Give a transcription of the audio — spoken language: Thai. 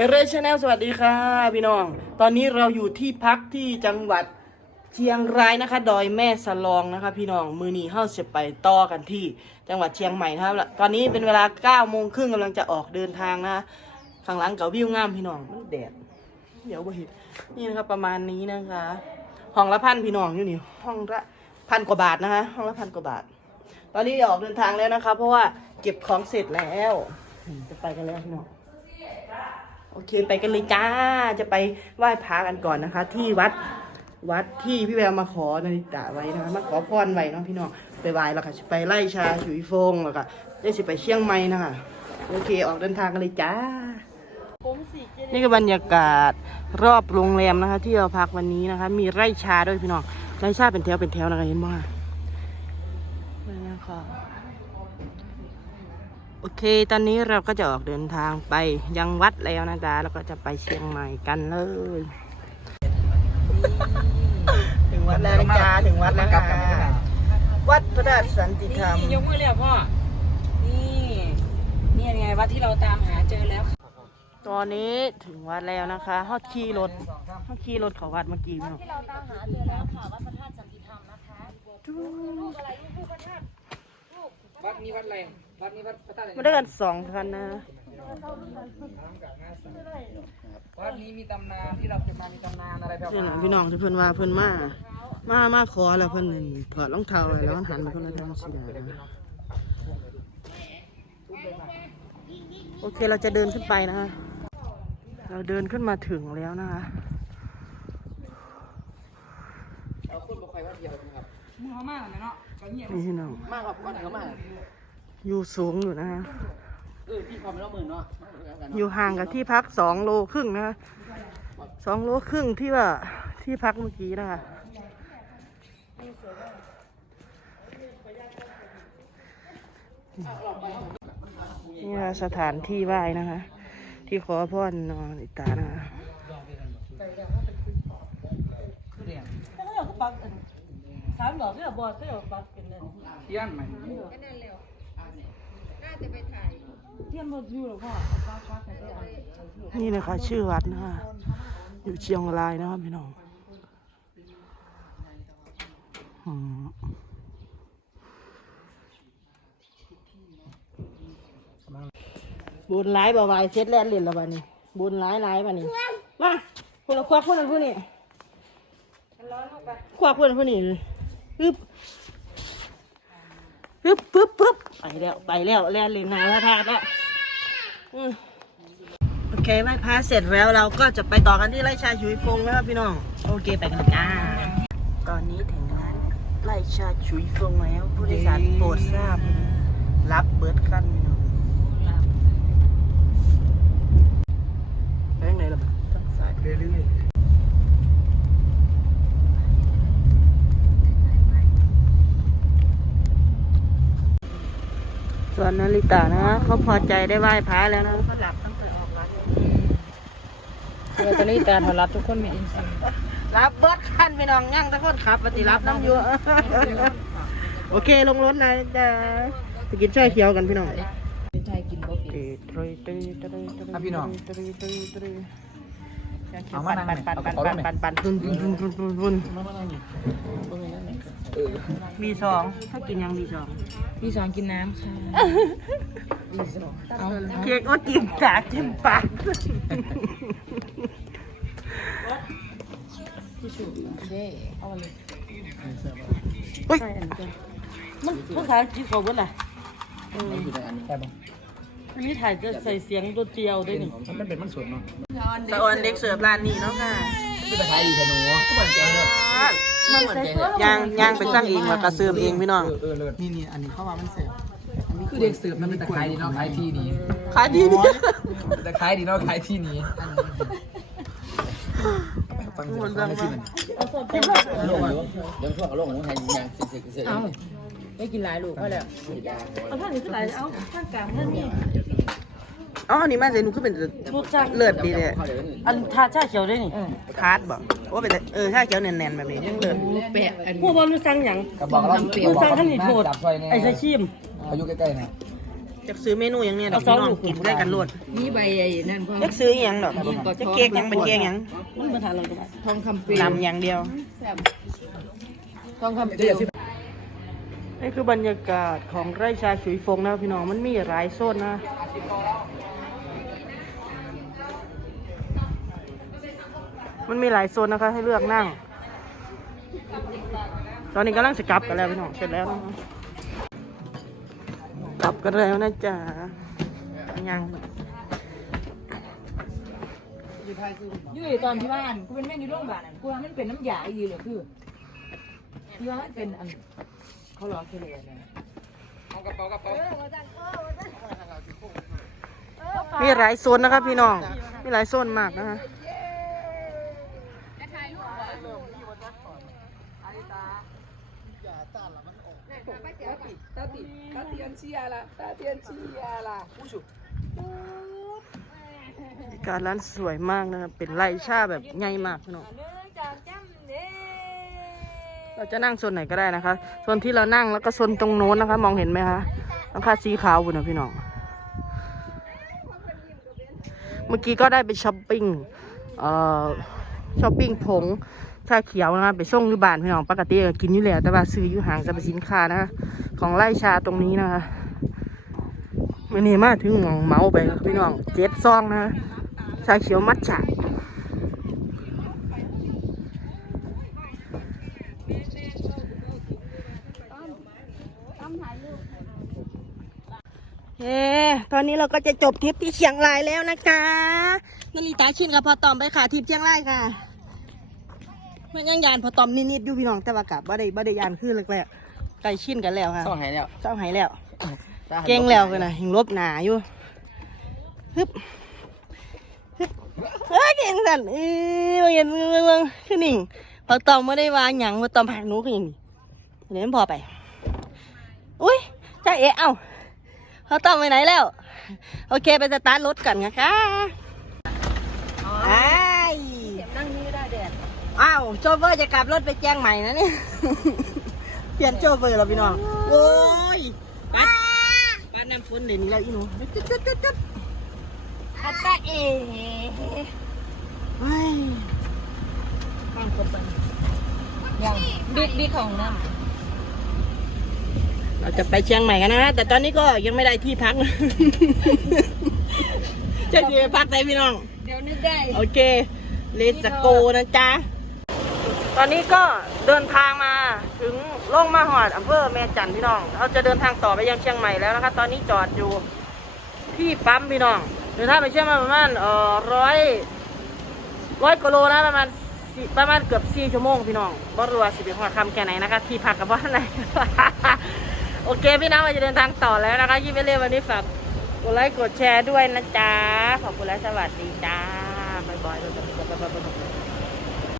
เอเรชแนลสวัสดีค่ะพี่น้อง ตอนนี้เราอยู่ที่พักที่จังหวัดเชียงรายนะคะ ดอยแม่สลองนะคะพี่น้อง มือนี้เฮาจะไปต่อกันที่จังหวัดเชียงใหม่นะครับ ตอนนี้เป็นเวลา9โมงครึ่งกำลังจะออกเดินทางนะข้างหลังเก่าวิวงามพี่น้องแดดเดี๋ยวบ่เห็นนี่นะครับประมาณนี้นะคะห้องละพันพี่น้องอยู่นี่ห้องละพันกว่าบาทนะคะห้องละพันกว่าบาท ตอนนี้ออกเดินทางแล้วนะคะ เพราะว่าเก็บของเสร็จแล้วจะไปกันแล้วพี่น้อง โอเคไปกันเลยจ้า จะไปไหว้พระกันก่อนนะคะ ที่วัดวัดที่พี่แววมาขอนาฬิกาไว้นะคะมาขอพรไว้เนาะพี่น้องไปไหว้แล้วค่ะไปไล่ชาฉุยฟงแล้วก็ได้สิไปเชียงใหม่นะคะโอเคออกเดินทางกันเลยจ้า นี่คือบรรยากาศรอบโรงแรมนะคะ ที่เราพักวันนี้นะคะ มีไร่ชาด้วยพี่น้องไร่ชาเป็นแถวเป็นแถวนะคะเห็นบ้างนี่นะคะ โอเค ตอนนี้เราก็จะออกเดินทางไปยังวัดแล้วนะจ๊ะ แล้วก็จะไปเชียงใหม่กันเลย ถึงวัดแล้วนะจ๊ะ ถึงวัดแล้วค่ะวัดพระธาตุสันติธรรมนี่ยกมือเลยเหรอพ่อ นี่ นี่ยังไงวัดที่เราตามหาเจอแล้ว ตอนนี้ถึงวัดแล้วนะคะฮอดขี่รถฮอดขี่รถเขาวัดเมื่อกี้พี่น้องที่เราตามหาเจอแล้วค่ะวัดพระธาตุสันติธรรมนะคะลูกอะไรลูกผู้พระธาตุวัดนี้วัดอะไร วัดนี้วัดพระธาตุอะไรมาด้วยกันสองคันนะวัดนี้มีตำนานที่เราเคยมามีตำนานอะไรแบบนี่นะพี่น้องที่เพิ่นว่าเพิ่นมามามาขอแล้วเพิ่นนี่ถอดรองเท้าไว้แล้วมันหันไปคนละทางสินะโอเคเราจะเดินขึ้นไปนะคะ เราเดินขึ้นมาถึงแล้วนะคะเอาคุณบอกใครว่าเดียวนะครับมึงเขามากเลยเนาะก็เงียบนี่พี่น้องมากครับก้อนไหนเขามาก อยู่สูงอยู่นะคะเออพี่ความเป็นร้อยหมื่นเนาะอยู่ห่างกับที่พักสองโลครึ่งนะคะสองโลครึ่งที่ว่าที่พักเมื่อกี้นะคะนี่ค่ะสถานที่ไหว้นะคะ ที่ขอพรนอนอิตานะคะถ้าเขาอยากปักสามหลอกก็อยากบอดก็อยากปักเป็นเลยเที่ยนใหม่ เทียนบดอยู่หรอพ่อปักปักแต่ก็นี่นะคะ ชื่อวัดนะคะอยู่เชียงรายนะครับพี่น้องอืมบุญร้ายบ่าวายเซ็ตแลนเล่นและบ้านี้บุญร้ายร้ายบ้านี้มาคุณเอาควักคนนั้นผู้นี้ควักคนนั้นผู้นี้ปึ๊บ ปึ๊บปึ๊บปึ๊บไปแล้วไปแล้วแลนเล่นหนาพระธาตุแล้วอืมโอเคไหว้พระเสร็จแล้วเราก็จะไปต่อกันที่ไร่ชาชุยฟงนะครับพี่น้องโอเคไปกันเลยจ้าตอนนี้ถึงร้านไร่ชาชุยฟงแล้วผู้โดยสารโปรดทราบ รับเบิร์ดขั้นพี่น้องไปยังไงล่ะทั้งสายเรื่อยๆ ส่วนนาริตานะเขาพอใจได้ไหว้พระแล้วนะเขาหลับตั้งแต่ออกร้านเจอตอนนี้ตาถอดรับทุกคนมีอินซีรับเบิดขั้นพี่น้องย่างตะโกนขับปฏิรับน้ำอยู่โอเคลงรถนะจะจะกินช่อยเขียวกันพี่น้องเป็นไทยกินบ่เป็นตีตรีตรีตรีตรีอะพี่น้องตรีตรีตรี เอามานั่งปั่นปั่นปั่นปั่นปั่นปั่นตุนตุนตุนตุนตุนตุนมีสองถ้ากินยังมีสองพี่สอนกินน้ำค่ะเอาเค้กก็กินจากจิ้มปากเด้เอาเลยเฮ้ยมันมันขายกี่ขวบวะล่ะใช่ปะ อันนี้ถ่ายจะใส่เสียงตัวเจียวด้วยนี่มันเป็นมันสดเนาะสะออนเด็กเสิร์ฟร้านนี้เนาะค่ะคือตะไคร้ดีแค่หนูทุกคนแกงเลยมันใส่เสื้อย่างย่างไปสั่งเองแล้วก็เสิร์ฟเองพี่น้องเออเลยนี่นี่อันนี้เข้ามามันเสร็จคือเด็กสืบมันเป็นตะไคร้ดีเนาะขายที่นี้ขายดีดีตะไคร้ดีเนาะขายที่นี้ฟังเสียงฟังไม่ชินเอาสดเป็นลงอยู่เดี๋ยวพวกเอาลงของไทยยังสิสิสิเอาไม่กินหลายลูกก็แล้วเอาท่านนี้ก็ไหลเอาท่านกลางท่านนี่ อ๋ออันนี้มาเซนูคือเป็นทุกจ้างเลือดดีเลยอันทาชาเขียวด้วยนี่ทาร์ดบอกว่าเป็นเออถ้าเขียวแน่นๆแบบนี้ยังเลือดแปะอันพวกบอลมันสั่งหยังกระบอกเรามันสั่งท่านนี่โทษจับซอยเนี่ยไอ้ใส่ชีมอายุใกล้ๆนะใจจะซื้อเมนูอย่างเนี้ยดอกพี่น้องกินได้กันโลดนี่ใบไอ้นั่นพ่อจะซื้ออหยังดอกจะเค้กหยังเป็นเค้กหยังมันมาทานเราจะทองคำเปลวลำอย่างเดียวทองคำเปลวนี่คือบรรยากาศของไร่ชาฉุยฟงนะพี่น้องมันมีหลายโซนนะ มันมีหลายโซนนะคะ ให้เลือกนั่ง ตอนนี้กำลังจะกลับกันแล้วพี่น้องเสร็จแล้วนะคะกลับกันแล้วนะจ๊ะยังอยู่ตอนที่บ้านกูเป็นแม่อยู่โรงพยาบาลกูว่ามันเป็นน้ำยาอีเลยคือที่ว่ามันเป็นอันเขาหลอกเฉลี่ยเนี่ยมีหลายโซนนะครับพี่น้อง มีหลายโซนมากนะคะ ตาติ ตาเตียนเชียละตาเตียนเชียละผู้ชุการร้านสวยมากนะครับเป็นไร่ชาแบบใหญ่มากพี่น้องเนื่องจากจำเน่เราจะนั่งโซนไหนก็ได้นะคะโซนที่เรานั่งแล้วก็โซนตรงโน้นนะคะ มองเห็นไหมคะหลังคาสีขาวบุญนะพี่น้อง เมื่อกี้ก็ได้ไปช้อปปิ้งเอ่อช้อปปิ้งผงชาเขียวนะคะไปส่งอยู่บ้านพี่น้องปกติก็กินอยู่แล้วแต่ว่าซื้ออยู่ห้างสรรพสินค้านะคะ ของไร่ชาตรงนี้นะคะมันนี่มาถึงหมองเมาไปพี่น้องเจ็ดซองนะชาเขียวมัทฉะเย้ตอนนี้เราก็จะจบทริปที่เชียงรายแล้วนะคะนาริตาชินกับพอตอมไปขาทริปเชียงรายค่ะมันยังยานพอตอมนิดๆอยู่พี่น้องแต่ว่ากลับบ่ได้บ่ได้ยานขึ้นแรกๆ ใกล้ชินกันแล้วค่ะเข้าหายแล้วเจ้าหายแล้ว เก่งแล้วกันนะหิงลบหนาอยู่ฮึบฮึบเฮ้ยเก่งสันเอ้ยบางอย่างบางบางคือนิ่งพอตอมไม่ได้วางหยังพอตอมหักหนูคืออย่างนี้เดี๋ยวมันพอไป อุ้ยจ้าเอ๋เอ้าเขาต้องไปไหนแล้ว โอเคไปสตาร์ทรถก่อนนะคะไอ้นั่งนี่ได้แดดอ้าวโชเฟอร์จะกลับรถไปแจ้งใหม่นะเนี่ยเปลี่ยนโชเฟอร์แล้วพี่น้องโอ้ยปัดปัดน้ำฝนเดี๋ยวนี้แล้วอีหนูจุดจุดจุดจุดอัตตาเอ๋เฮ้ยข้างคนไปยังบิ๊กบิ๊กของน้ำเราจะไปเชียงใหม่กันนะ แต่ตอนนี้ก็ยังไม่ได้ที่พักนะจะอยู่ไปพักไหนพี่น้อง เดี๋ยวนึกได้ โอเค เลสโกนะจ๊ะ ตอนนี้ก็เดินทางมา ถึงลงมาหอดอำเภอแม่จันพี่น้อง เราจะเดินทางต่อไปยังเชียงใหม่แล้วนะคะ ตอนนี้จอดอยู่ที่ปั๊มพี่น้องเดินทาไปเชียงใหม่ประมาณเอ่อร้อยร้อยกิโลนะประมาณประมาณเกือบสี่ชั่วโมงพี่น้องบรู้ว่าสิเป็นหัวคำแค่ไหนนะคะ ที่พักกับว่าไหน โอเคพี่น้องเราจะเดินทางต่อแล้วนะคะยี่ไปเรียวันนี้ฝากกดไลค์กดแชร์ด้วยนะจ๊ะ ขอบคุณและสวัสดีจ้า บ๊ายบาย